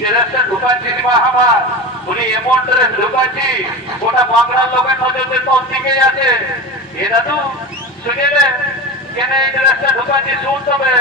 ড্রেসটা ঢুকাচ্ছি মা আমার, উনি এমন ড্রেস ঢুকাচ্ছি গোটা বাংলার লোকের নজরে তোর দিকেই আছে। এ দাদু শুনে রে, কেন এই ড্রেসটা ঢুকাচ্ছি শুন তবে।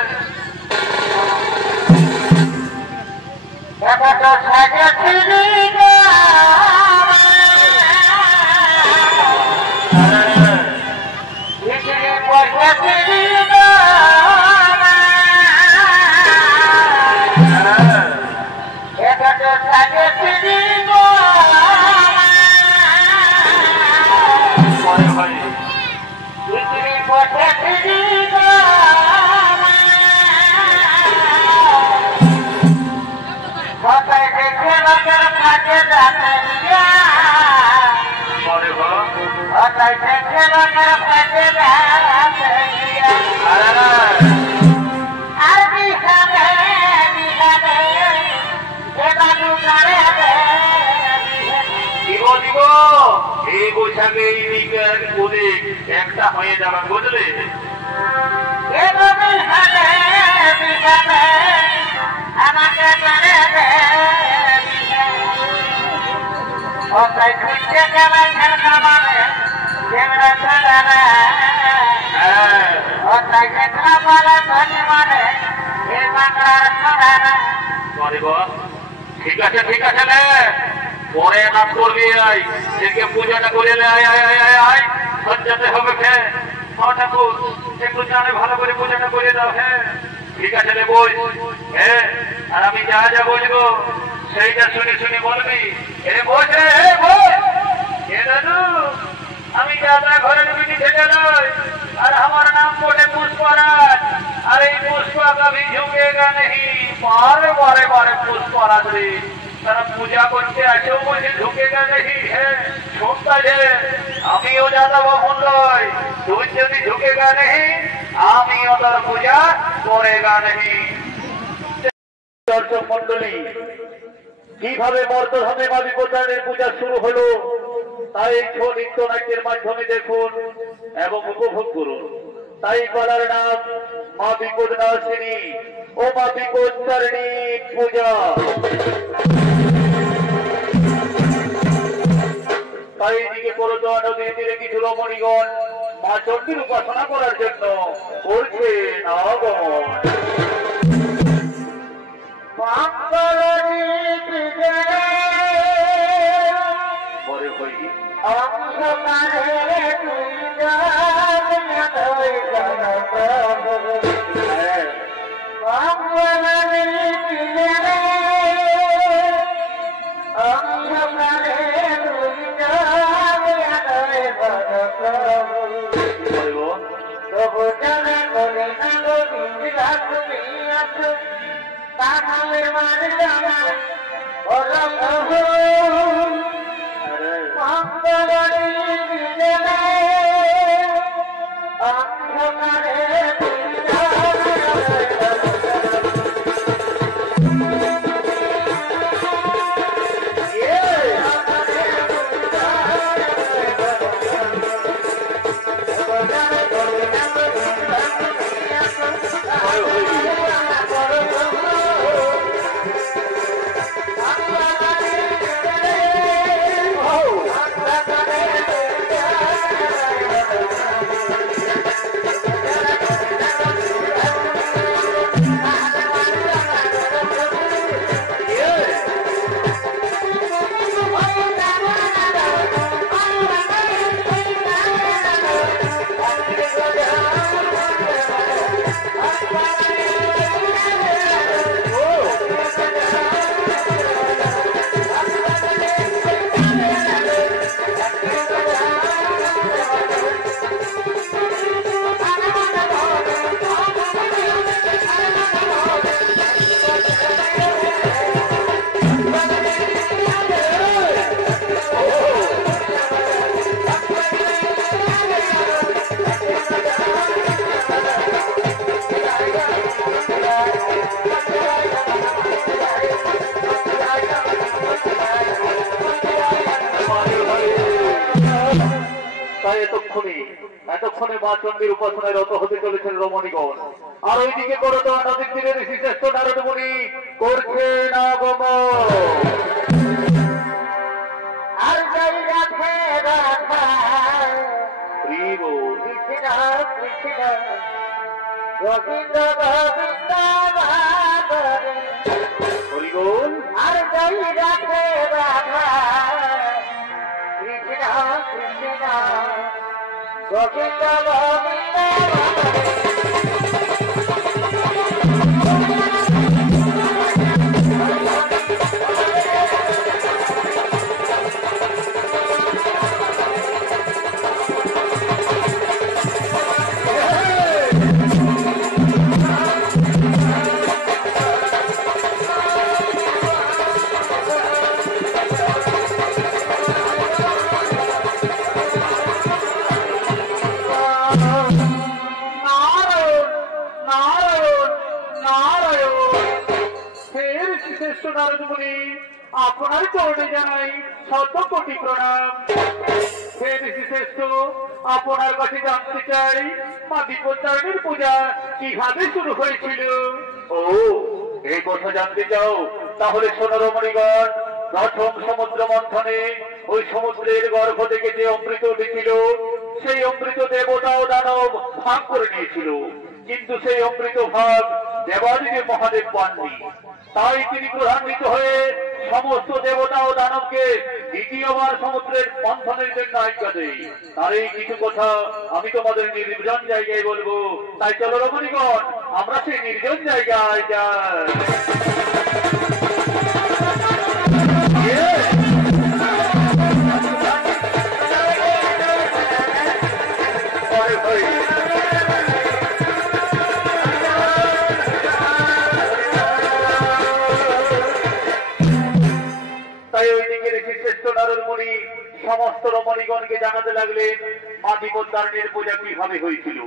একটা হয়ে যাবে বুঝলে, ঠিক আছে ঠিক আছে রে, পরে নাম করবি, আজকে পূজাটা করে যেতে হবে। ঠাকুর একটু জানে ভালো করে পূজাটা করে দাও। হ্যাঁ ঠিক আছে রে বই, হ্যাঁ আর আমি যা যা বলবো সেইটা শুনে শুনে বলবি। এ বসে দাদু আমি যা ঘরের বিটি থেকে নয়, আর আমার নাম বলে পুষ্পরাজ, আর এই পুষ্পা কবি ঝুঁকেগা নেই। বারে বারে বারে পুষ্পরাজ রে, তারা পূজা করতে আসেও বলছে ঝুঁকেগা নেই। হ্যাঁ শুনতা যে আমিও যাদব মন্ডল, তুই যদি ঝুঁকেগা নেই আমিও তোর পূজা করেগা নেই। দর্শক মন্ডলী, কিভাবে মর্তধামে মা বিপদানের পূজা শুরু হলো তাই ছৌ নৃত্য নাট্যের মাধ্যমে দেখুন এবং উপভোগ করুন। তাই বলার নাম মা বিপদনাশিনী ও মা বিপদতারিণী পূজা। তাই এদিকে করতোয়া নদীর তীরে কিছু রমণীগণ মা চণ্ডীর উপাসনা করার জন্য করছে আগমন। এতক্ষণে মা চণ্ডীর উপাসনায় রত হতে চলেছেন রমণীগণ। আর ওইদিকে করতোয়া নদীর তীরে ঋষি শ্রেষ্ঠ নারদ মুনি করছেন আগমন। গোবিন্দ গোবিন্দ হরিবোল আর জয় রাধে রাধা কৃষ্ণ কৃষ্ণ গোবিন্দ গোবিন্দ আপনার চরণে জানাই শত কোটি প্রণাম। হে ঋষি শ্রেষ্ঠ, আপনার কাছে জানতে চাই মা বিপত্তারিণীর পূজা কিভাবে শুরু হয়েছিল? ও এই কথা জানতে চাও? তাহলে শোনো রমণীগণ, প্রথম সমুদ্র মন্থনে ওই সমুদ্রের গর্ভ থেকে যে অমৃত উঠেছিল, সেই অমৃত দেবতা ও দানব ভাগ করে নিয়েছিল, কিন্তু সেই অমৃত ভাগ দেবাদিদেব মহাদেব পাননি। তাই তিনি ক্রোধান্বিত হয়ে সমস্ত দেবতা ও দানবকে দ্বিতীয়বার সমুদ্রের মন্থনের জন্য আজ্ঞা দেয়। তার এই কিছু কথা আমি তোমাদের নির্জন জায়গায় বলবো। তাই চলো রমণীগণ, আমরা সেই নির্জন জায়গায় যাই। সমস্ত রমণীগণকে জানাতে লাগলেন মা বিপত্তারিণীর পূজা কিভাবে হয়েছিল।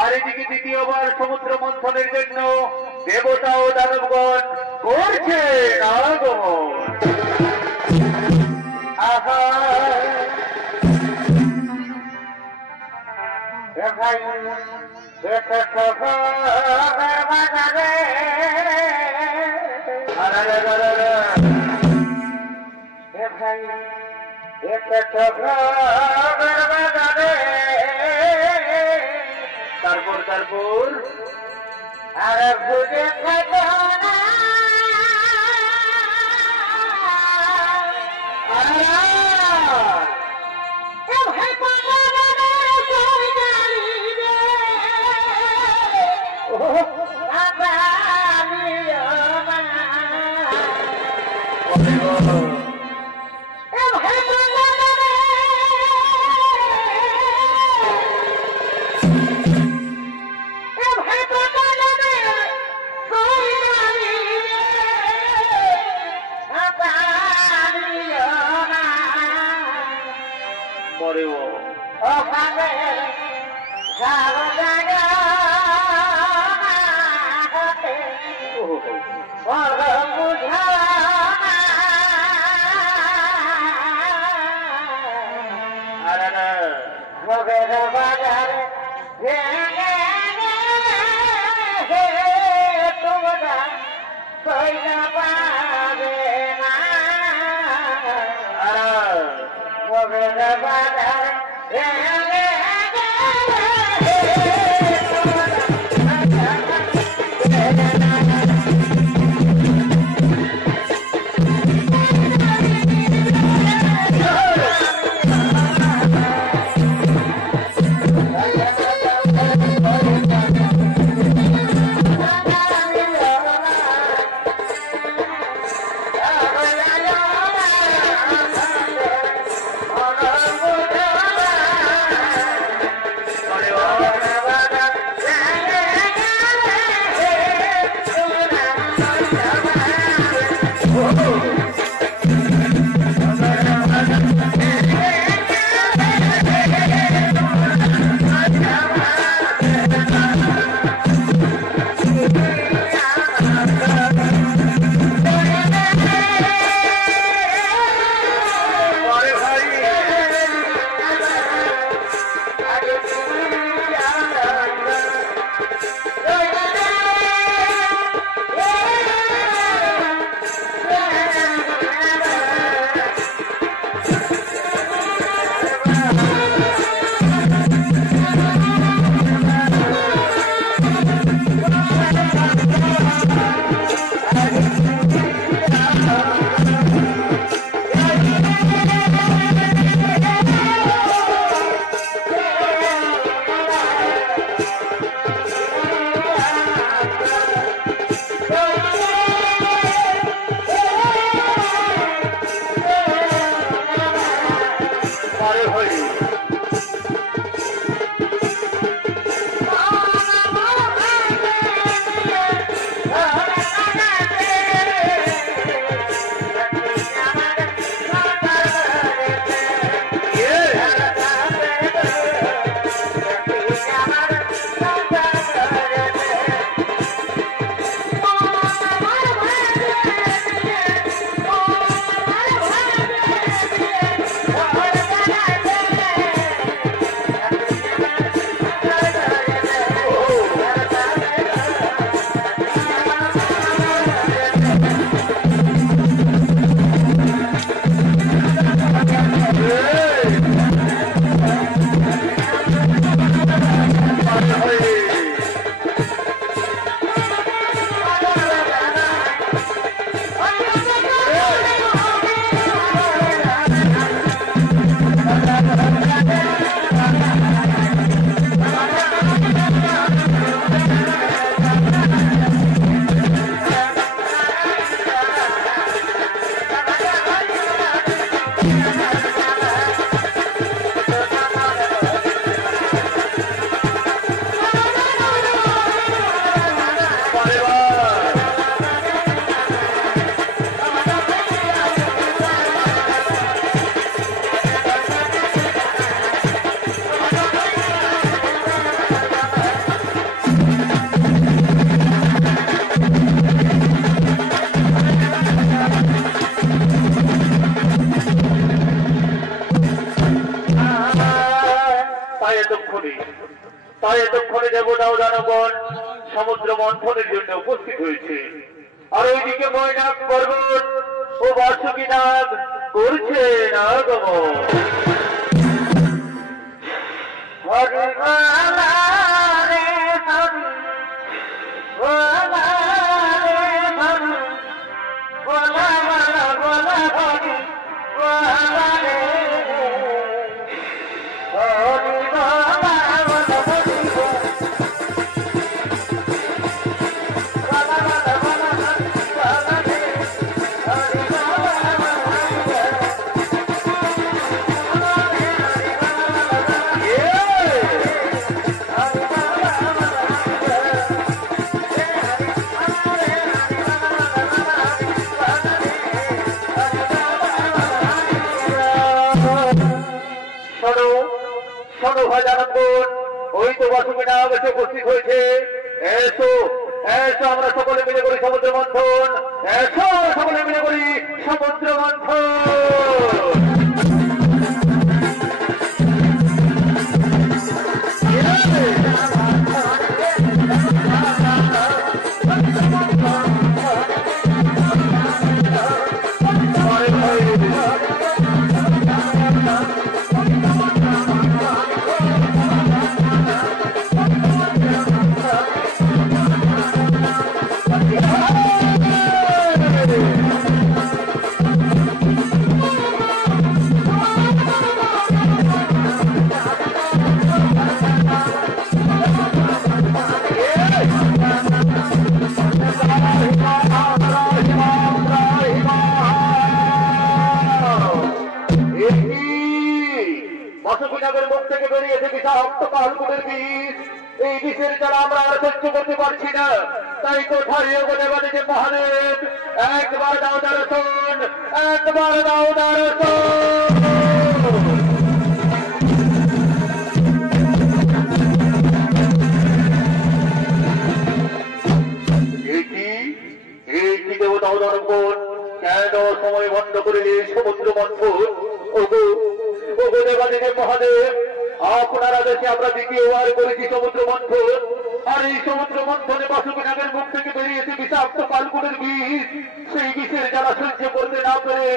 আর এদিকে দ্বিতীয়বার সমুদ্র মন্থনের জন্য দেবতা ও দানবগণ করছে আগমন। তারপর আর বুঝে থাকো না তাই এতক্ষণে দেবতা ও দানবগণ সমুদ্র মন্থনের জন্য উপস্থিত হয়েছে। আর ওইদিকে ময়নাক পর্বত ও বাসুকী নাগ করছে নাগমন। ওই তো বাসুকী নাগ এসে উপস্থিত হয়েছে। এসো এসো আমরা সকলে মিলে করি সমুদ্র মন্থন। এসো সকলে মিলে করি সমুদ্র মন্থন। এই বিষের যারা আমরা আর সহ্য করতে পারছি না, তাই কোথায় দেবাদী যে মহাদেব একবার দাও দর্শন, একবার দাও দর্শন। দেবতা দর্শন কেন সময় বন্ধ করিলে সমুদ্র মন্থন? ওগো ওগো দেবাদী যে মহাদেব, আপনারা দেশে আমরা দ্বিতীয়বার করেছি সমুদ্র মন্থন। আর এই সমুদ্র মন্থনে বাসুকী নাগের মুখ থেকে বেরিয়েছে বিষাক্ত কালকুটের বিষ। সেই বিষের যারা সহ্য করতে না পেরে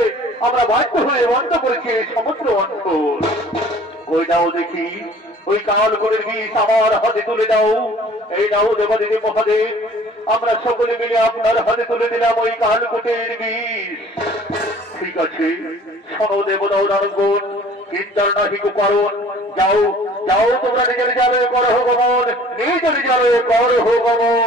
আমরা বাধ্য হয়ে বন্ধ করেছি সমুদ্র মন্থন। ওই দাও দেখি ওই কালকুটের বিষ আমার হাতে তুলে দাও। এই দাও দেবাদী মহাদেব, আমরা সকলে মিলে আপনার হাতে তুলে দিলাম ওই কালকুটের বিষ। ঠিক আছে, শোনো দেবতা ও দানবগণ, চিন্তার নাহি কারণ। যাও যাও তোমরা নিজের জলে করহ গমন, নিজের জলে করহ গমন।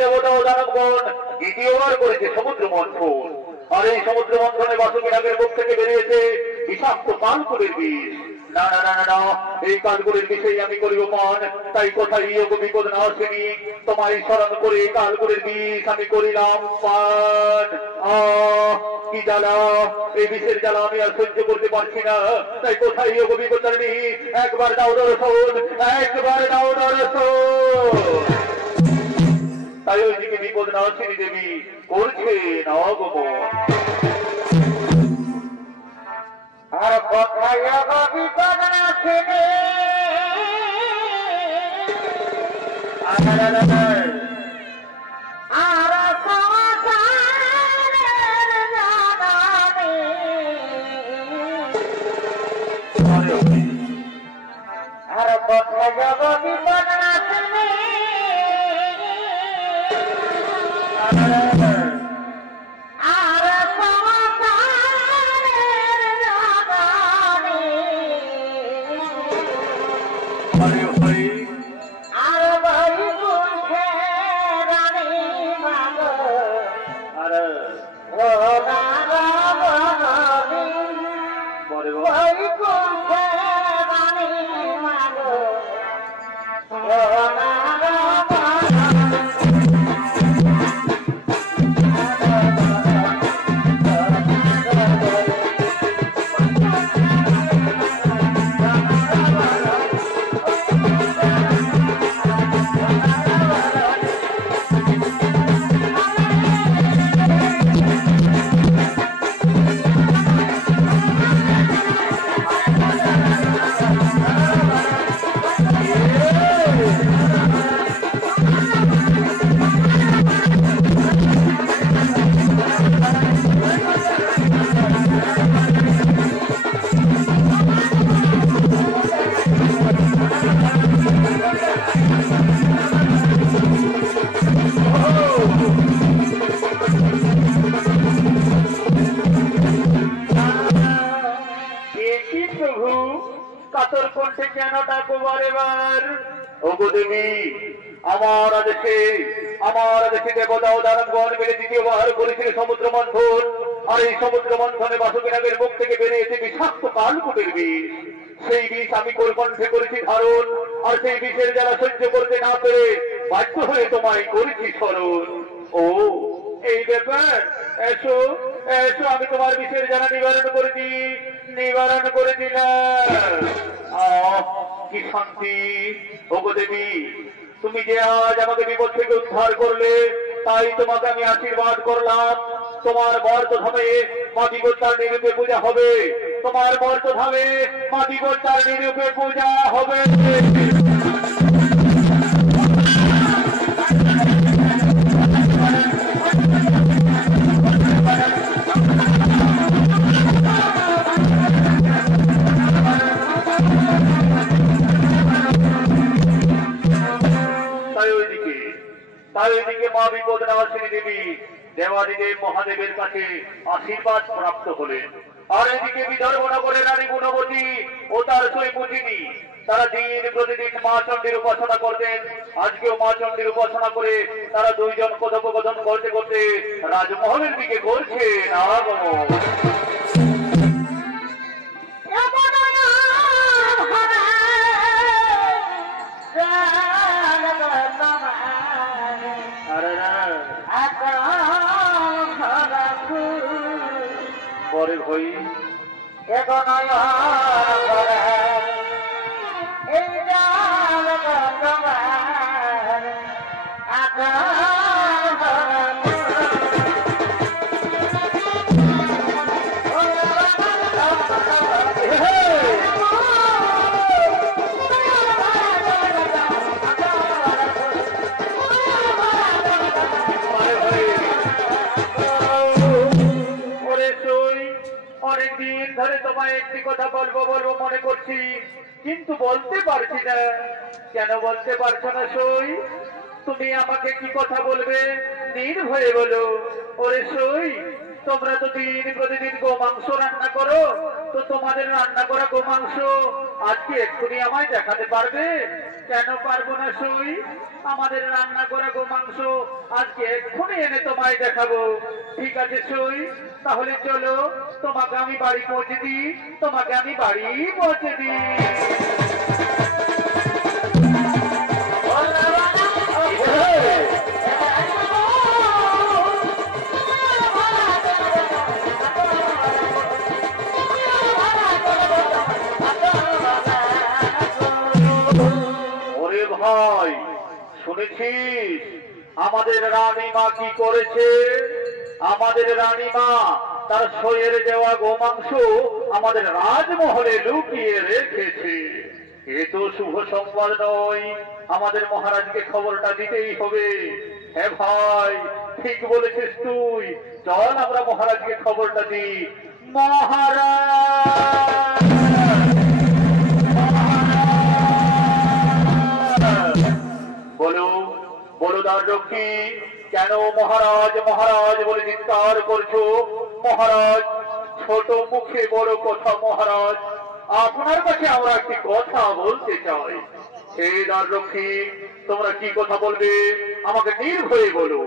দেবতা ও দানবগণ দ্বিতীয়বার করেছে সমুদ্র মন্থন। আর এই সমুদ্র মন্থনে বাসুকী নাগের মুখ থেকে বেরিয়েছে বিষাক্ত কালকুটের বিষ। না না না না, এই কালকুটের বিষয়ে আমি করিব পান। তাই কোথায় যোগ বিপদ না আসেনি, তোমায় স্মরণ করে কালকুটের বিষ আমি করিলাম পান। কি জ্বালা, এই বিষের জ্বালা আমি আর সহ্য করতে পারছি না। তাই কোথায় যোগ বিপদ নেই, একবার দাও দর্শন, একবার দাও দর্শন। তাই ওইদিকে বিপদ নাশিনী দেবী করছে নবমন। আর কোথায় বিপদ নাশিনী, আর কোথায় বিপদ নাশিনী, এবার ওগো দেবী আমার আদেশে দেবতা ও দানবগণ মিলে দ্বিতীয়বার করেছিল সমুদ্র মন্থন। আর এই সমুদ্র মন্থনে বাসুকীনাগের মুখ থেকে বেরিয়েছে বিষাক্ত কালকূটের বিষ। সেই বিষ আমি কণ্ঠে করেছি ধারণ, আর সেই বিষের জ্বালা সহ্য করতে না পেরে বাধ্য হয়ে তোমায় করেছি স্মরণ। ও এই ব্যাপার, এসো এসো, আমি তোমার বিষের জ্বালা নিবারণ করে দিলাম। কি শান্তি। ওগো দেবী তুমি যে আজ আমাকে বিপদ থেকে উদ্ধার করলে, তাই তোমাকে আমি আশীর্বাদ করলাম। তোমার মর্তধামে মা দিগন্তারিণী রূপে পূজা হবে, তোমার মর্তধামে মা দিগন্তারিণী রূপে পূজা হবে। তাই ওইদিকে মা বিপদনাশিনী দেবী দেবাদিদেব মহাদেবের কাছে আশীর্বাদ প্রাপ্ত হলেন। আর এদিকে বিদর্ভ নগরের রানী গুণবতী ও তার সৈপুজিনী তারা দিন প্রতিদিন মা চণ্ডীর উপাসনা করতেন। আজকেও মা চণ্ডীর উপাসনা করে তারা দুইজন কথোপকথন করতে করতে রাজমহলের দিকে করছে আগমন। পরে হই অনেকদিন ধরে তোমায় একটি কথা বলবো মনে করছি, কিন্তু বলতে পারছি না। কেন বলতে পারছো না সই? তুমি আমাকে কি কথা বলবে নির্ভয়ে বলো। ওরে সই, তোমরা তো দিন প্রতিদিন গোমাংস রান্না করো, তো তোমাদের রান্না করা গোমাংস আজকে এক্ষুনি আমায় দেখাতে পারবে? কেন পারবো না সই? আমাদের রান্না করা গোমাংস আজকে এক্ষুনি এনে তোমায় দেখাবো। ঠিক আছে সই, তাহলে চলো তোমাকে আমি বাড়ি পৌঁছে দিই। ওরে ভাই, শুনেছিস আমাদের রানীমা কি করেছে? আমাদের রানীমা তার সইয়ের দেওয়া গোমাংস আমাদের রাজমহলে লুকিয়ে রেখেছে। এ তো শুভ সংবাদ নয়, আমাদের মহারাজকে খবরটা দিতেই হবে। হ্যাঁ ভাই, ঠিক বলেছিস তুই, চল আমরা মহারাজকে খবরটা দিই। মহারাজ বলো দ্বাররক্ষী, কেন মহারাজ মহারাজ বলে চিৎকার করছো? মহারাজ, ছোট মুখে বড় কথা। মহারাজ, আপনার কাছে আমরা একটি কথা বলতে চাই। হে দ্বাররক্ষী, তোমরা কি কথা বলবে আমাকে নির্ভয়ে বলো।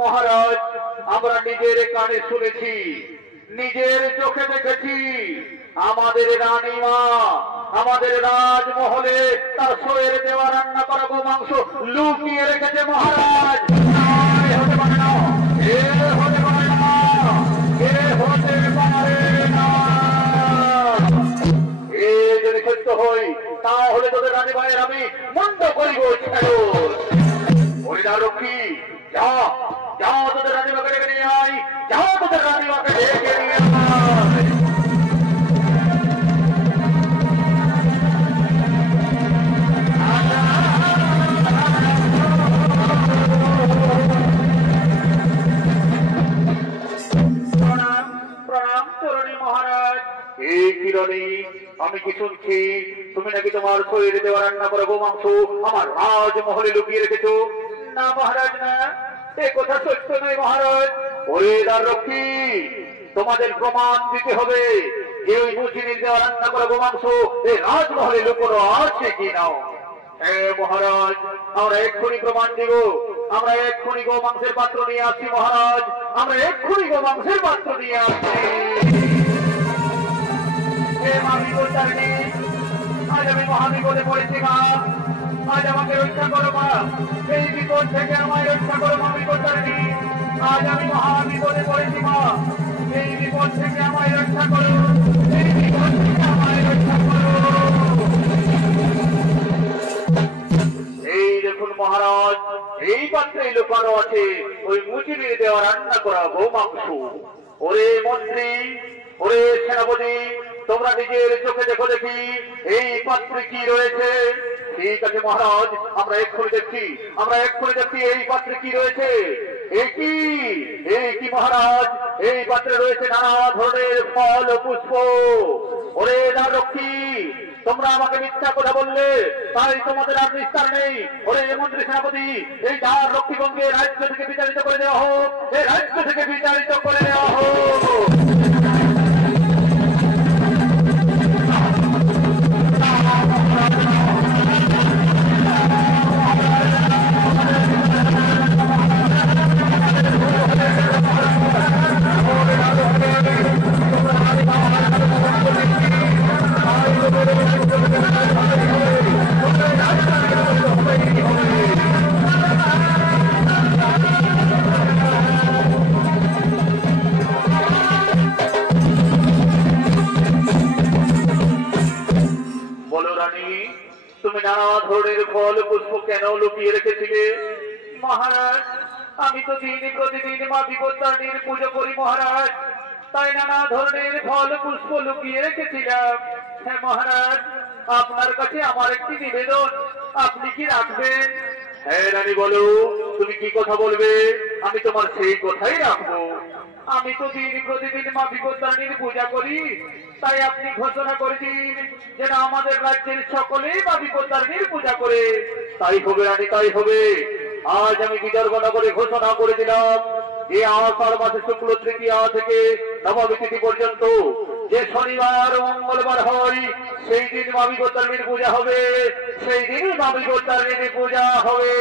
মহারাজ, আমরা নিজের কানে শুনেছি, নিজের চোখে দেখেছি, আমাদের রানীমা আমাদের রাজমহলে তার সইয়ের দেওয়া রান্না করা গোমাংস লুকিয়ে রেখেছে। মহারাজ, হতে পারে না, হতে পারে না, হতে পারে না। এ যদি সত্য হই, তাহলে তোদের রানী ভাইয়ের আমি মন্দ করিব। রক্ষী, যা যা, তোদের রানীমাকে ডেকে নিয়ে আয়, যা তোদের রানীমাকে ডেকে নিয়ে আয়। আমি কি শুনছি তুমি নাকি তোমার শরীরে দেওয়া রান্না করা গোমাংস আমার রাজমহলে লুকিয়ে রেখেছো? না মহারাজ, না, এ কথা সত্য নয় মহারাজ। ওরে দ্বাররক্ষী, তোমাদের প্রমাণ দিতে হবে। এই মুচিনির দেওয়া রান্না করা গোমাংস এই রাজমহলে লুকোনো আছে কি না? মহারাজ, আমরা এক্ষুনি প্রমাণ দিব। আমরা এক্ষুনি গোমাংসের পাত্র নিয়ে আসছি মহারাজ, আমরা এক্ষুনি গোমাংসের পাত্র নিয়ে আসছি। আজ আমি মহাবিপদে পড়েছি মা, আজ আমাকে রক্ষা করো মা, এই বিপদ থেকে আমায় রক্ষা করো মা বিপদারিণী। আজ আমি মহাবিপদে পড়েছি মা, এই বিপদ থেকে আমায় রক্ষা করো, এই বিপদ থেকে আমায় রক্ষা করো। এই দেখুন মহারাজ, এই পাত্রে লুকানো আছে ওই মুচিনির দেওয়া রান্না করা গোমাংস। ওরে মন্ত্রী, ওরে সেনাপতি, তোমরা নিজের চোখে দেখো দেখি এই পাত্রে কি রয়েছে। ঠিক আছে মহারাজ, আমরা এক্ষুনি দেখছি, আমরা এক্ষুনি দেখছি এই পাত্রে কি রয়েছে। এই কি মহারাজ, এই পাত্রে রয়েছে নানা ধরনের ফল ও পুষ্প। ওরে লক্ষ্মী, তোমরা আমাকে মিথ্যা কথা বললে, তাই তোমাদের আর নিস্তার নেই। ওরে মন্ত্রী সেনাপতি, এই দ্বার লক্ষ্মীগঞ্জকে রাজ্য থেকে বিতাড়িত করে দেওয়া হোক, এই রাজ্য থেকে বিতাড়িত করে দেওয়া হোক। তুমি নানা ধরনের ফল পুষ্প কেন লুকিয়ে রেখেছিলে? মহারাজ, আমি তো দিন প্রতিদিন মা বিপত্তারিণীর পুজো করি মহারাজ, তাই নানা ধরনের ফল পুষ্প লুকিয়ে রেখেছিলাম। হ্যাঁ মহারাজ, আপনার কাছে আমার একটি নিবেদন, আপনি কি রাখবেন? হ্যাঁ রানী বলো, তুমি কি কথা বলবে, আমি তোমার সেই কথাই রাখবো। আমি তো দিন প্রতিদিন মা বিপত্তারিণীর পূজা করি, তাই আপনি ঘোষণা করে দিন যেন আমাদের রাজ্যের সকলেই মা বিপত্তারিণীর পূজা করে। তাই হবে রানী, তাই হবে। আজ আমি বিদর্ভনগরে ঘোষণা করে দিলাম যে আষাঢ় মাসে শুক্ল তৃতীয়া থেকে নবমী তিথি পর্যন্ত যে শনিবার ও মঙ্গলবার হয়, সেই দিন মা বিপত্তারিণীর পূজা হবে, সেই দিনই মা বিপত্তারিণীর পূজা হবে।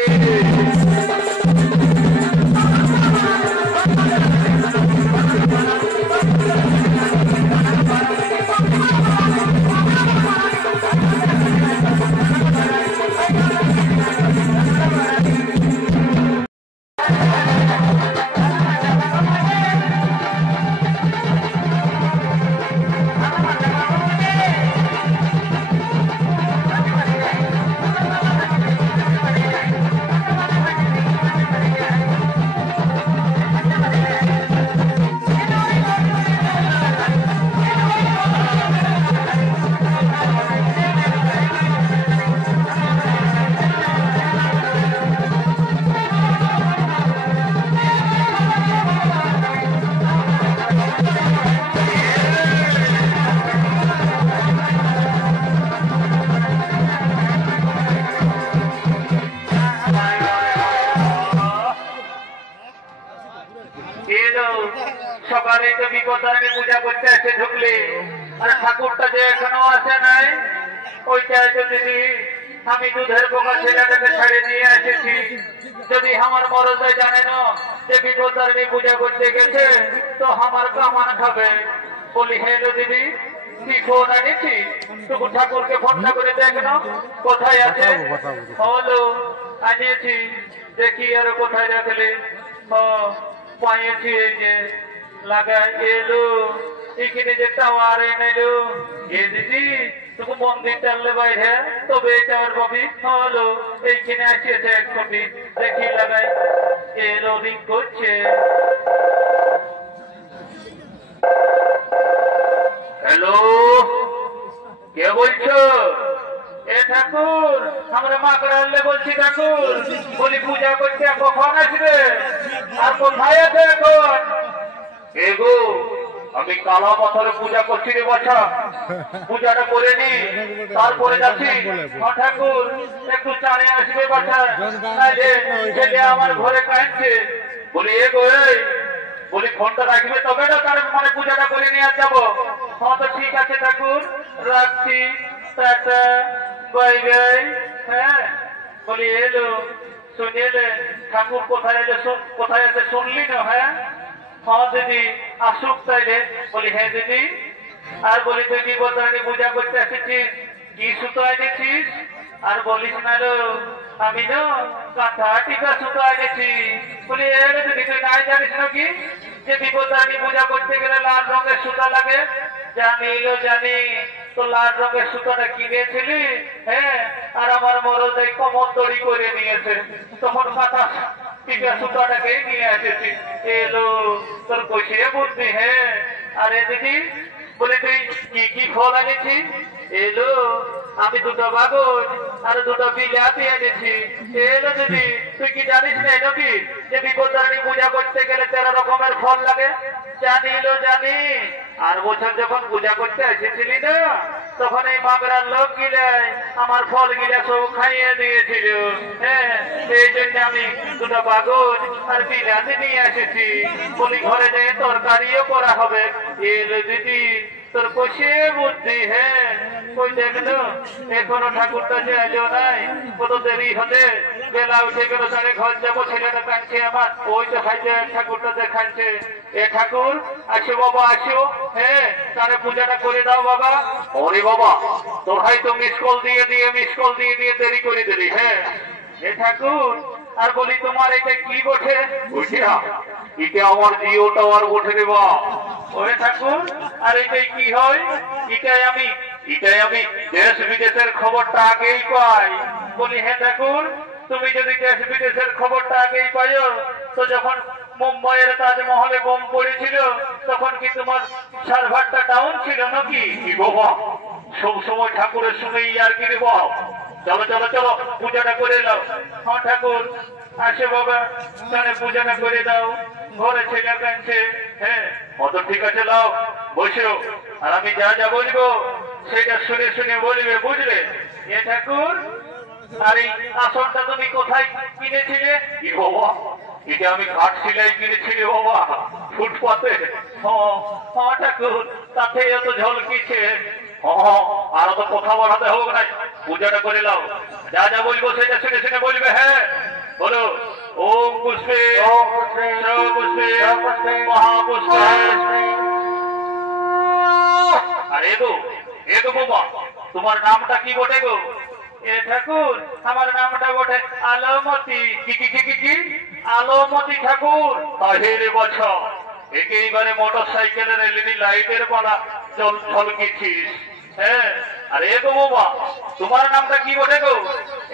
সকালে তো বিপত্তারিণী পূজা করতে এসে ঢুকলে, আর ঠাকুরটা যে এখনো আসে নাই, ওইটা দিদি আমি দুধের পোকা ছেলেটাকে ছেড়ে নিয়ে এসেছি। যদি আমার মরদে জানে না যে বিপত্তারিণী পূজা করতে গেছে, তো আমার কামান খাবে। বলি হ্যালো দিদি, কি ফোন আনিছি, তুমি ঠাকুরকে ফোনটা করে দেখ না কোথায় আছে। হলো আনিয়েছি, দেখি আর কোথায় রাখলে। পাইছি এই যে লাগা এলো, এখানে যে টাওয়ার এনেলো। এ দিদি, তুমি মন্দির টানলে বাইরে, তবে এই টাওয়ার পাবি। হলো এইখানে আসিয়েছে এক কপি, দেখি লাগাই এলো, রিং করছে। হ্যালো, কে বলছো? এ ঠাকুর, আমরা মাকড়ালে বলছি ঠাকুর। বলি পূজা করতে কখন আসবে, আর কোথায় আছে এখন? এগো, আমি কালা মাথার পূজা করছি রে বাছা, পূজাটা করে নি তারপরে যাচ্ছি। ঠাকুর একটু চারে আসবে বাছা, ছেলে আমার ঘরে কাঁদছে। বলি এগো, বলি ফোনটা রাখবে তবে না তার মানে পূজাটা করে নিয়ে যাবো। হ্যাঁ তো ঠিক আছে ঠাকুর, রাখছি, টাটা, বাই বাই। হ্যাঁ বলি এলো, শুনিলে ঠাকুর কোথায় এলে, কোথায় আছে শুনলি না? হ্যাঁ হ্যাঁ দিদি আসুক তাইলে। বলি হ্যাঁ দিদি। আর বলি তুই বিপত্তারিণী পূজা করতে এসেছিস, কি সুতো এনেছিস? আর বলিস না লো, আমি না কাঁথা টিকা সুতো এনেছি। বলি এলে দিদি তুই নাই জানিস নাকি যে বিপত্তারিণী পূজা করতে গেলে লাল রঙের সুতা লাগে? জানি লো জানি, তো লাল রঙের সুতাটা কিনেছিলি? হ্যাঁ আর আমার মরদ এই কোমর দড়ি করে নিয়েছে, তখন কাঁথা টিকা সুতাটাকে নিয়ে এসেছি। এলো তোর কইছে বুদ্ধি। হ্যাঁ আরে দিদি বলে তুই কি কি ফল এনেছি? এলো আমি দুটো বাগজ আর দুটো বিলাতি এনেছি। এলো দিদি তুই কি জানিস না নাকি যে বিপত্তারিণী পূজা করতে গেলে 13 রকমের ফল লাগে? জানিল জানি। আর বছর যখন পূজা করতে এসেছিলি না, তখন এই মাগরার লোক গিলাই আমার ফল গিলা সব খাইয়ে দিয়েছিল। হ্যাঁ এই জন্য আমি দুটো বাগজ আর বিলাতি নিয়ে এসেছি। বলি ঘরে যেয়ে তরকারিও করা হবে। এলো দিদি তোর কষে বুদ্ধি। হ্যাঁ ওই দেখলো এখনো ঠাকুরটা যে এলো নাই, কত দেরি হলে বেলা উঠে গেল, তারে ঘর যাবো, ছেলেটা কাঁদছে আমার, ওই তো খাইতে ঠাকুরটা দেখাচ্ছে। এ ঠাকুর আসো বাবা আসো। হ্যাঁ তারে পূজাটা করে দাও বাবা। ওরে বাবা তোর ভাই তো মিস কল দিয়ে দেরি করে দিলি। হ্যাঁ এ ঠাকুর আর বলি তোমার এটা কি বটে? এটা আমার জিও টাওয়ার বটে রে বা। ওরে ঠাকুর আর এটাই কি হয়? এটাই আমি দেশ বিদেশের খবরটা আগেই পাই। বলি হ্যাঁ ঠাকুর তুমি যদি দেশ বিদেশের খবরটা আগেই পাইও, তো যখন মুম্বাইয়ের তাজমহলে বোম পড়েছিল তখন কি তোমার সার্ভারটা ডাউন ছিল নাকি? কি বাবা সব সময় ঠাকুরের সঙ্গে আর কি রে বাবা। চলো চলো চলো পূজাটা করে দাও। হ্যাঁ ঠাকুর আসে বাবা, তাহলে পূজাটা করে দাও। ঘরে ছেলে কাঁদছে। হ্যাঁ অত ঠিক আছে লাও বসো, আর আমি যা যা বলবো সেটা শুনে শুনে বলবে, বুঝলে? এ ঠাকুর আর এই আসনটা তুমি কোথায় কিনেছিলে? কি বাবা এটা আমি কাঠ সিলাই কিনেছিলি বাবা, ফুটপাতে। হ্যাঁ ঠাকুর তাতে এত ঝলকিছে। আর তো কথা বলাতে হোক না, পূজাটা করে নাও। যা যা বলবো সেটা শুনে শুনে বলবে। হ্যাঁ বলো ওম পুষ্পে পুষ্পে মহাপুষ্পে। আর এগো বাবা তোমার নামটা কি বটে গো? এ ঠাকুর আমার নামটা বটে আলোমতি। কি কি কি কি কি আলোমতি ঠাকুর। তাহেরে বছর একেবারে মোটর সাইকেলের এলইডি লাইটের পালা ঝলকিছিস। হ্যাঁ আর এগো বাবা তোমার নামটা কি বটে গো?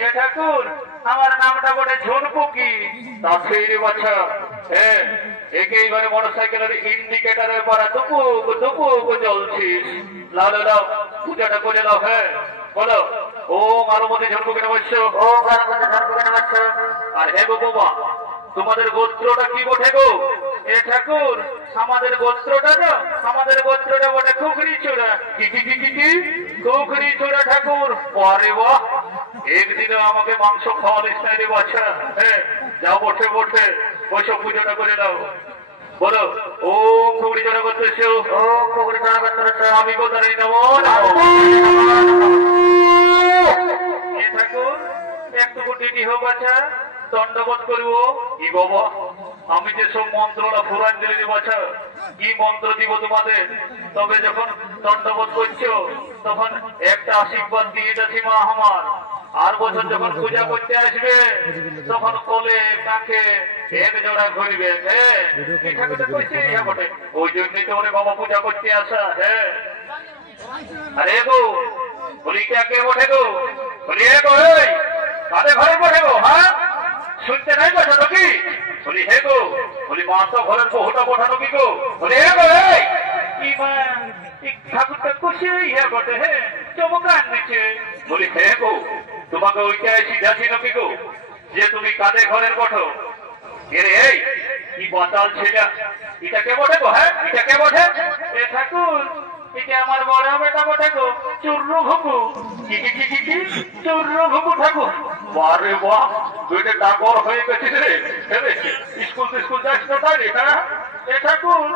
এ ঠাকুর আমার নামটা বটে ঝুনপুকি। তাহেরে বছর হ্যাঁ একেবারে মোটর সাইকেলের ইন্ডিকেটরের পালা দুপুক দুপুক জ্বলছিস। লাও লাও পূজাটা করে দাও। হ্যাঁ বলো ওম আলোমতি ঝুনপুকি নমস্য, ওম আলোমতি ঝুনপুকি নমস্য। আর হে গো বাবা তোমাদের গোত্রটা কি বটে গো? এ ঠাকুর আমাদের গোত্রটা বটে খুকরি চোরা। কি কি কি কি কি খুকরি চোরা ঠাকুর। আরে বাহ একদিনে আমাকে মাংস খাওয়ালিস না রে বাচ্চা। হ্যাঁ যাও বসে বসে পূজাটা করে দাও। বলো ওম খুকরি চোরা করতেছ, ওম খুকরি চোরা করতেছ, আমি কোথায় নেবো। এ ঠাকুর একটু ডিটি হোক বাচ্চা, দণ্ডবোধ করব। কি বাবা আমি যে সব মন্ত্রটা ফুরান দিলে বাচ্চা, কি মন্ত্র দিব তোমাদের? তবে যখন দণ্ডবোধ করছো তখন একটা আশীর্বাদ দিয়ে যাচ্ছি মা আমার। আর বছর যখন পূজা করতে আসবে তখন কোলে কাকে এক জোড়া ঘুরবে। হ্যাঁ ওই জন্যই তো ওরে বাবা পূজা করতে আসা। হ্যাঁ আরে গো বলি কে বটে গো? বলি এ গো কাদের ঘরে বটে গো? হ্যাঁ শুনতে নাই বসা নাকি? বলি হে গো বলি মা তো ঘরের বহুটা বসানো কি গো? বলি হে গো কি মা ঠাকুরটা খুশি হয়ে বটে। হ্যাঁ চমকান নিচে। বলি হে গো তোমাকে ওইটা সিধাছি নাকি গো যে তুমি কাদের ঘরের বটো? এরে এই কি বাতাল ছেলে, এটা কে বটে গো? হ্যাঁ এটা কে বটে? এ ঠাকুর এটা আমার বড় বেটা বটে গো, চূর্ণ ঘুঘু। কি কি কি কি কি চূর্ণ ঘুঘু ঠাকুর। বারে বাহ তুই তো ডাকর হয়ে গেছিস রে। স্কুল যাস না তাই রে? এ ঠাকুর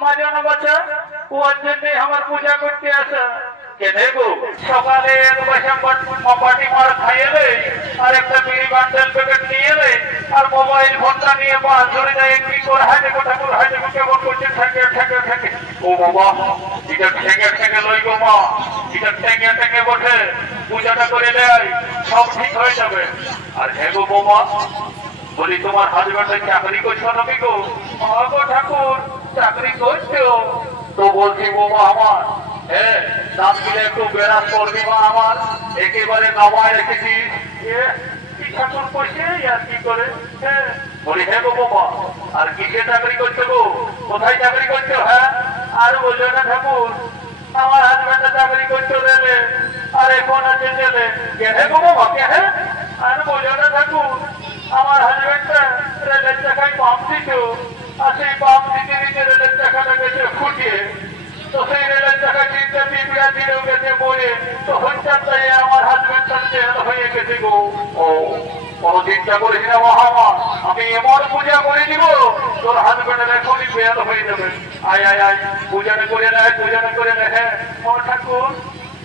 মাজন বাচ্চা ওর জন্য আমার পূজা করতে আসা কে দেখো সকালে পাটি মার খাইয়ে আর একটা বিড়ি বান্ডেল প্যাকেট নিয়ে এলে আর মোবাইল ফোনটা নিয়ে বাস ধরে যায় কি করে হাইটে ঠাকুর হাইটে কেমন করছে ঠেকে ঠেকে ঠেকে ও বাবা এটা ঠেকে ঠেকে লই গো মা এটা ঠেকে ঠেকে বসে পূজাটা করে দেয় সব ঠিক হয়ে যাবে আর হ্যাঁ গো বাবা বলি তোমার হাজবেন্ড চাকরি করছো নাকি গো গো ঠাকুর চাকরি করছো তো বলছি বাবা আমার হ্যাঁ দাম দিলে একটু বেড়াস করবি মা আমার একেবারে নামায় রেখেছিস ঠাকুর করছে আর কি করে হ্যাঁ বলি হ্যাঁ গো বাবা আর কিসে চাকরি করছো গো কোথায় চাকরি করছো হ্যাঁ আর বললো না ঠাকুর আমার হাজবেন্ড চাকরি করছো রেলে আর এখন আছে জেলে কে হ্যাঁ গো বাবা কে হ্যাঁ আর বললো না ঠাকুর আমার হাজবেন্ডটা রেলের চাকায় পাম্প দিত আর সেই পাম্প দিতে দিতে রেলের চাকাটা গেছে ফুটিয়ে তো সেই রেলের চাকা চিন্তা পিঁপড়া দিলেও গেছে মরে তো হঠাৎ আমার হাজবেন্ডটা জেল হয়ে গেছে গো ও কোনো চিন্তা করিস না মহামা আমি এমন পূজা করে দিব তোর হাজবেন্ডের এখনই বেল হয়ে যাবে আয় আয় আয় পূজাটা করে নেয় পূজাটা করে নেয় হ্যাঁ ও ঠাকুর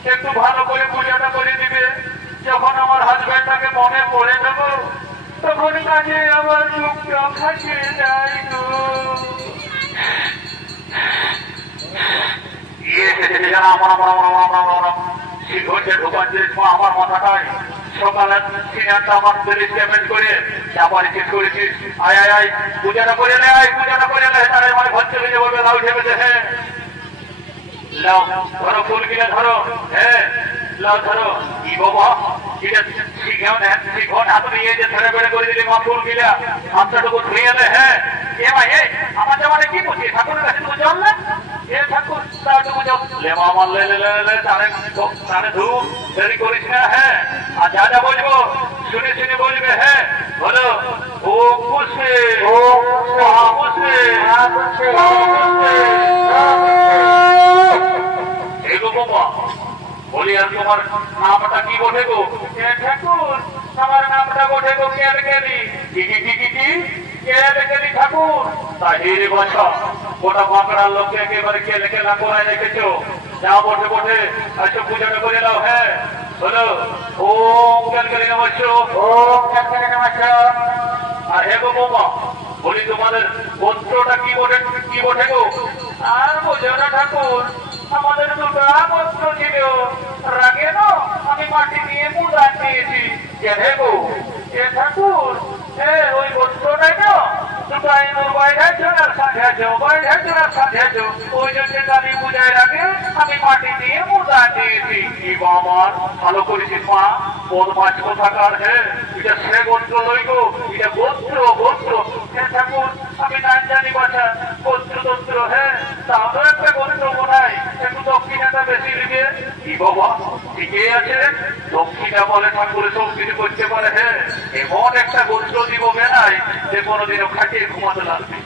একটু ভালো করে পূজাটা করে দিবে যখন আমার হাজবেন্ডটাকে মনে পড়ে দেবো তখন কাজে আমার মুখটা ফাঁসে যায় গো আমার মাথাটায় সকালে সিনিয়রটা আমার পেমেন্ট করে চাপারি শেষ করেছিস আয় আয় আয় পূজাটা করে নেয় পূজাটা করে নেয় তারা আমার ঘর চলে যাবো লাউ ঠেপেছে হ্যাঁ লাউ ধরো ফুল কিনে ধরো হ্যাঁ লাউ ধরো কি বাবা এটা শিখন হাত নিয়ে যে ধরে বেড়ে করে দিলি মা ফুল গিলা হাতটাটুকু ধুয়ে এলে হ্যাঁ এ ভাই আমার জামানে কি বুঝি ঠাকুরের কাছে তুমি জল না এ ঠাকুর তাটুকু জল লেমা আমার লে তারে ধূপ দেরি করিস না হ্যাঁ আর যা যা বলবো শুনে শুনে বলবে হ্যাঁ বলো ও পুষ্পে ও পুষ্পে এই গো বাবা বলি আর তোমার নামটা কি বটে গো ঠাকুর আমার নামটা বটে গো কেলি কেলি ঠাকুর তাহিরে বাছা গোটা বাঁকড়ার লোককে একেবারে কেলে কেলা করায় রেখেছো যা বটে বটে আচ্ছা পূজাটা করে নাও হ্যাঁ বলো ওম কেলকেলি নমস্য ওম কেলকেলি নমস্য আর হে গো বাবা বলি তোমাদের গোত্রটা কি বটে গো আর বোঝো না ঠাকুর আমাদের দুটা গোত্র ছিল রাগে না আমি মাটি নিয়ে মুদান নিয়েছি কে গো এ ঠাকুর ওই গোত্রটাই না দুটাই বাইরে চলার সাথে বাইরে ওই জন্য কালী পূজায় আগে আমি মাটি দিয়ে মুদান নিয়েছি কি আমার ভালো করেছিস মা বদমাস কোথাকার হ্যাঁ এটা সে গোত্র লই গো এটা গোত্র ঠাকুর আমি নাম জানি বাছা গোত্র হ্যাঁ তাহলে একটা গোত্র বোনাই একটু দক্ষিণাটা বেশি লিখে কি বাবা ঠিকই আছে দক্ষিণা বলে ঠাকুরের সব কিছু করতে পারে হ্যাঁ এমন একটা গোত্র দিব বেনাই যে কোনোদিনও খাটিয়ে ঘুমাতে লাগবে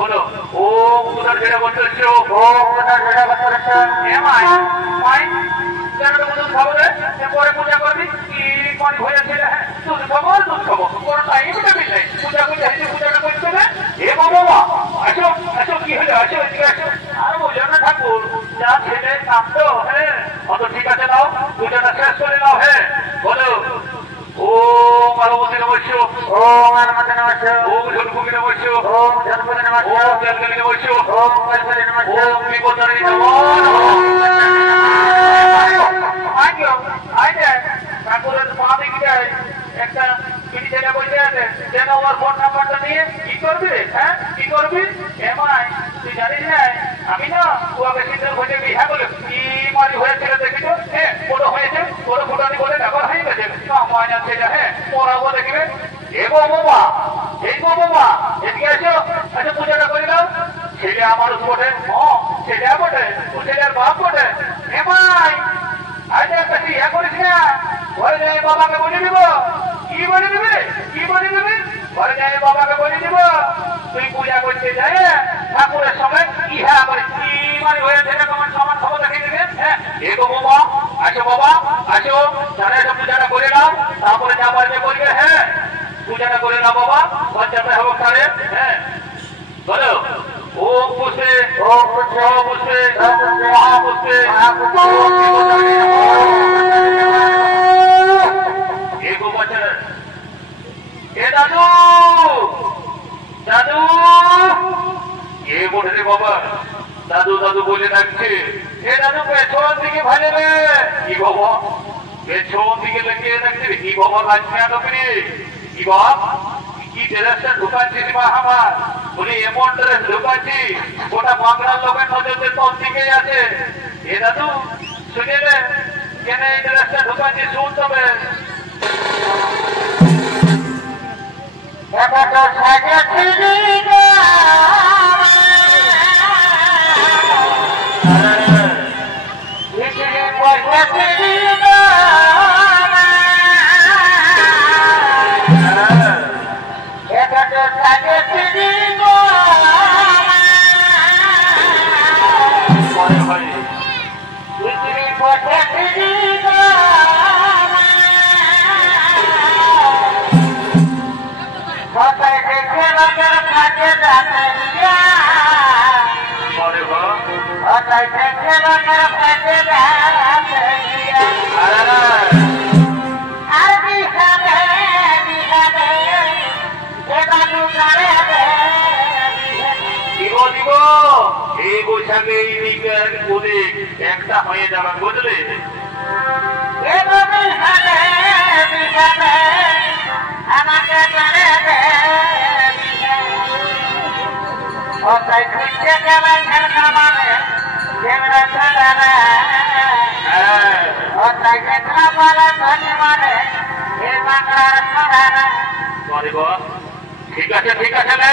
বলো ও কোথার ঘেরা বলতেছ ও কোথার ঘেরা বলতেছ খাবো রে পরে পূজা করবি কি পানি হয়েছিল হ্যাঁ দুধ খাবো কোনো টাইম টেবিল নেই পূজাটা করতে হবে এ বাবা আসো কি হলো আসো আর বুঝো না ঠাকুর যা ছেলে কাঁদতো হ্যাঁ অত ঠিক আছে নাও পূজাটা শেষ করে নাও হ্যাঁ বলো ওম পার্বতী নমস্য ওম পার্বতী নমস্য ওম ঝুলকুকি নমস্য ওম ঝুলকুকি নমস্য ওম জলকলি নমস্য ওম কল্পলি নমস্য ওম বিপদারি ঠাকুরের পা দিকে একটা তুমি যেটা বলতে আছে যেন আমার ফোন নাম্বারটা নিয়ে কি করবি হ্যাঁ কি করবি এমআই তুই জানিস না আমি না ওকে সিদ্ধর হয়ে বিহা বলে কি মারি হয়েছিল দেখিস হ্যাঁ বড় হয়েছে বড় ফুটানি বলে ব্যাপার হয়ে গেছে ময়না ছেলে হ্যাঁ পড়াবো দেখবে এই বাবা এদিকে আসো আচ্ছা পূজাটা করে দাও ছেলে আমার বটে ছেলে বটে ও ছেলের বাপ বটে এমআই আজ একটা বিহা করিস না ঘরে যাই বাবাকে বলে দিব কি বলে দিবি ঘরে যাই বাবাকে বলে দিব তুই পূজা করতে যাই ঠাকুরের সঙ্গে ইহা করে কি মানে হয়েছে তোমার সমান খবর দেখে দিবে হ্যাঁ এগো বাবা আসো তাহলে পূজাটা করে নাও তারপরে যা বলবে বলবে হ্যাঁ পূজাটা করে নাও বাবা ঘর যাতে হবে তাহলে হ্যাঁ বলো ওম পুষে ওম পুষে ওম পুষে মহাপুষে এ গোবছর এ দাদু দাদু এ বটে রে বাবা দাদু দাদু বলে ডাকছে এ দাদু পেছন দিকে ভালো রে কি বাবা পেছন দিকে লেগে ডাকছে কি বাবা লাগছে না রে কি বাবা কি ড্রেসটা ঢুকাচ্ছিস মা আমার বলি এমন ড্রেস ঢুকাচ্ছি গোটা বাংলার লোকের নজরে তোর দিকেই আছে এ দাদু শুনে রে কেন এই ড্রেসটা ঢুকাচ্ছি শুন তবে একটা হয়ে যাবে বুঝলে ঠিক আছে ঠিক আছে রে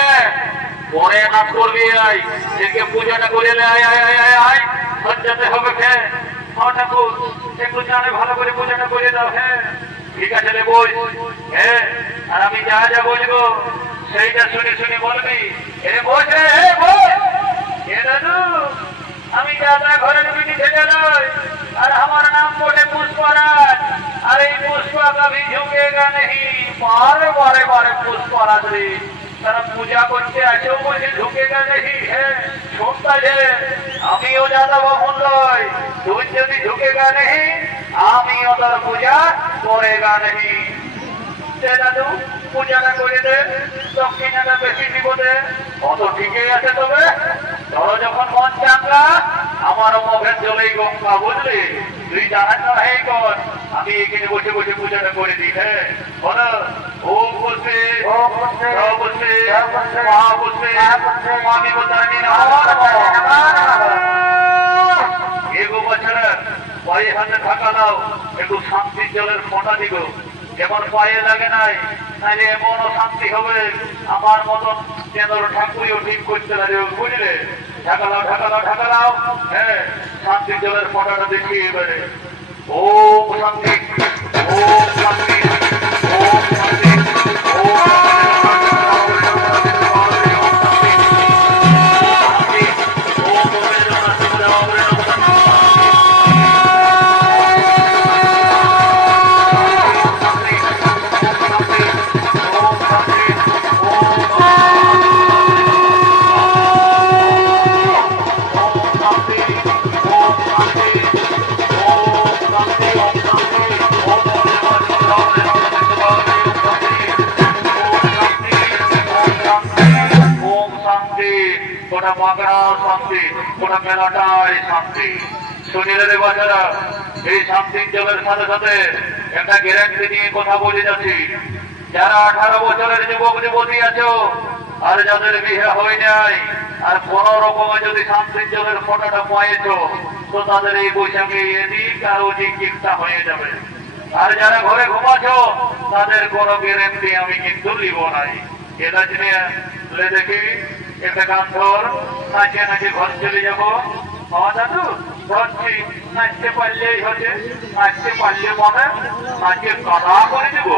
পরে নাচ করবি আয় সেদিকে পূজাটা করে আয় সজ্জাতে হবে হ্যাঁ ঠাকুর একটু জানে ভালো করে পূজাটা করে দাও হ্যাঁ ঠিক আছে রে বই হ্যাঁ আর আমি যা যা বলবো সেইটা শুনে শুনে বলবি এ বস রে এ দাদু আমি দাদা ঘরের বিটি থেকে নই আর আমার নাম বলে পুষ্পরাজ আর এই পুষ্পা কবি ঝুঁকেগা নেই বারে বারে বারে পুষ্পরাজ রে তারা পূজা করতে আসেও বলছে ঝুঁকেগা নেই হ্যাঁ শুনতা যে আমিও দাদা বাবুন নয় তুই যদি ঝুঁকেগা নেই আমিও তোর পূজা করেগা নেই দাদু পূজাটা করে দে দক্ষিণাটা বেশি দিব দে অত ঠিকই আছে তবে ধরো যখন মন চাঙ্গা আমার মুখের জলেই গঙ্গা বুঝলি তুই জানাস না হে কর আমি এখানে বসে বসে পূজাটা করে দিই হ্যাঁ বলো ওম বসে বসে মহা বসে আমি বলতে এগো বছর পায়ে হাতে থাকা দাও একটু শান্তির জলের ফোঁটা দিব যেমন পায়ে লাগে নাই তাহলে এমনও শান্তি হবে আমার মতন কেন্দ্র ঠাকুরও ঠিক করতে লাগে বুঝলে ঢাকালাও ঢাকালাও ঢাকালাও হ্যাঁ শান্তির জলের ফোঁটাটা দেখিয়ে এবারে ওম শান্তি ওম শান্তি ওম শান্তি গোটা বাংলার শান্তি গোটা মেলাটাই শান্তি শুনিলে রে বাচ্চারা এই শান্তির জলের সাথে সাথে একটা গ্যারান্টি নিয়ে কথা বলে যাচ্ছি যারা 18 বছরের যুবক যুবতী আছো আর যাদের বিয়ে হয় নাই আর কোন রকমে যদি শান্তির জলের ফোঁটাটা পাইছো তো তাদের এই বৈশাখে এদিক আর ওদিক ইচ্ছা হয়ে যাবে আর যারা ঘরে ঘুমাছো তাদের কোনো গ্যারান্টি আমি কিন্তু নিব নাই এটা জেনে দেখি একটা গান ধর নাচে নাচে ঘর চলে যাবো দাদু ধরছি নাচতে পারলেই হচ্ছে নাচতে পারলে মানে নাচে কথা করে দেবো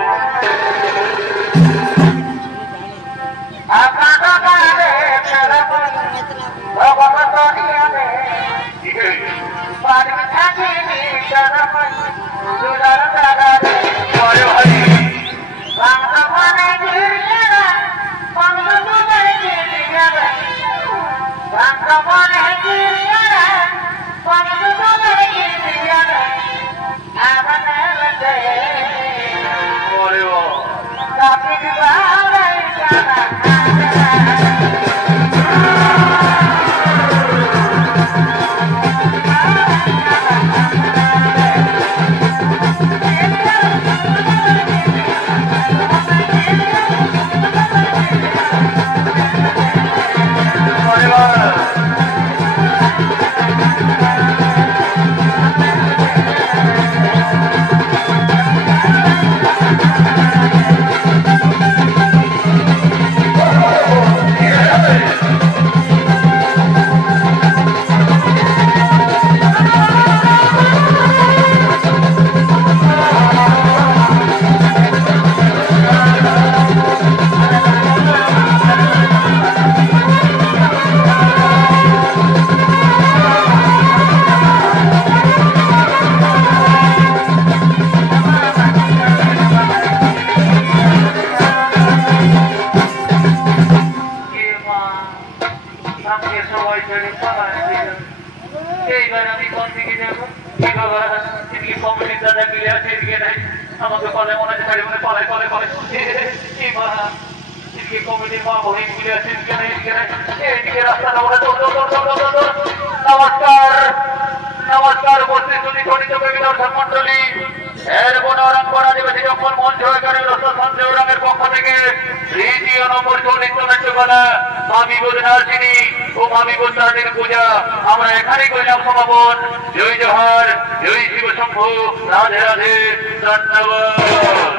এইবার আমি কোন দিকে যাবো? কি বাবা, এদিকে কমিটির দাদা মিলে আছে, এদিকে নাই। আমাকে পালে মনে হয় ছাড়ি মনে পালায় পালে পালে। কি মা, এদিকে কমিটির মা বহিন মিলে আছে, এদিকে নাই, এদিকে নাই। এইদিকে রাস্তাটা বলে দৌড় দৌড় দৌড় দৌড় দৌড় দৌড়। নমস্কার নমস্কার, উপস্থিত সুদীক্ষণিত প্রেমী দর্শক মন্ডলী, এর বনরঙ্গন আদিবাসী জঙ্গল মঞ্চ এখানে সঞ্জয় রঙের পক্ষ থেকে তৃতীয় নম্বর চলিত নাট্যকলা মামি বোধনার্জিনী ও মামি বোধনার্জিনী পূজা আমরা এখানেই করলাম সমাপন। জয় জোহার, জয় শিব শম্ভু, রাধে রাধে, ধন্যবাদ।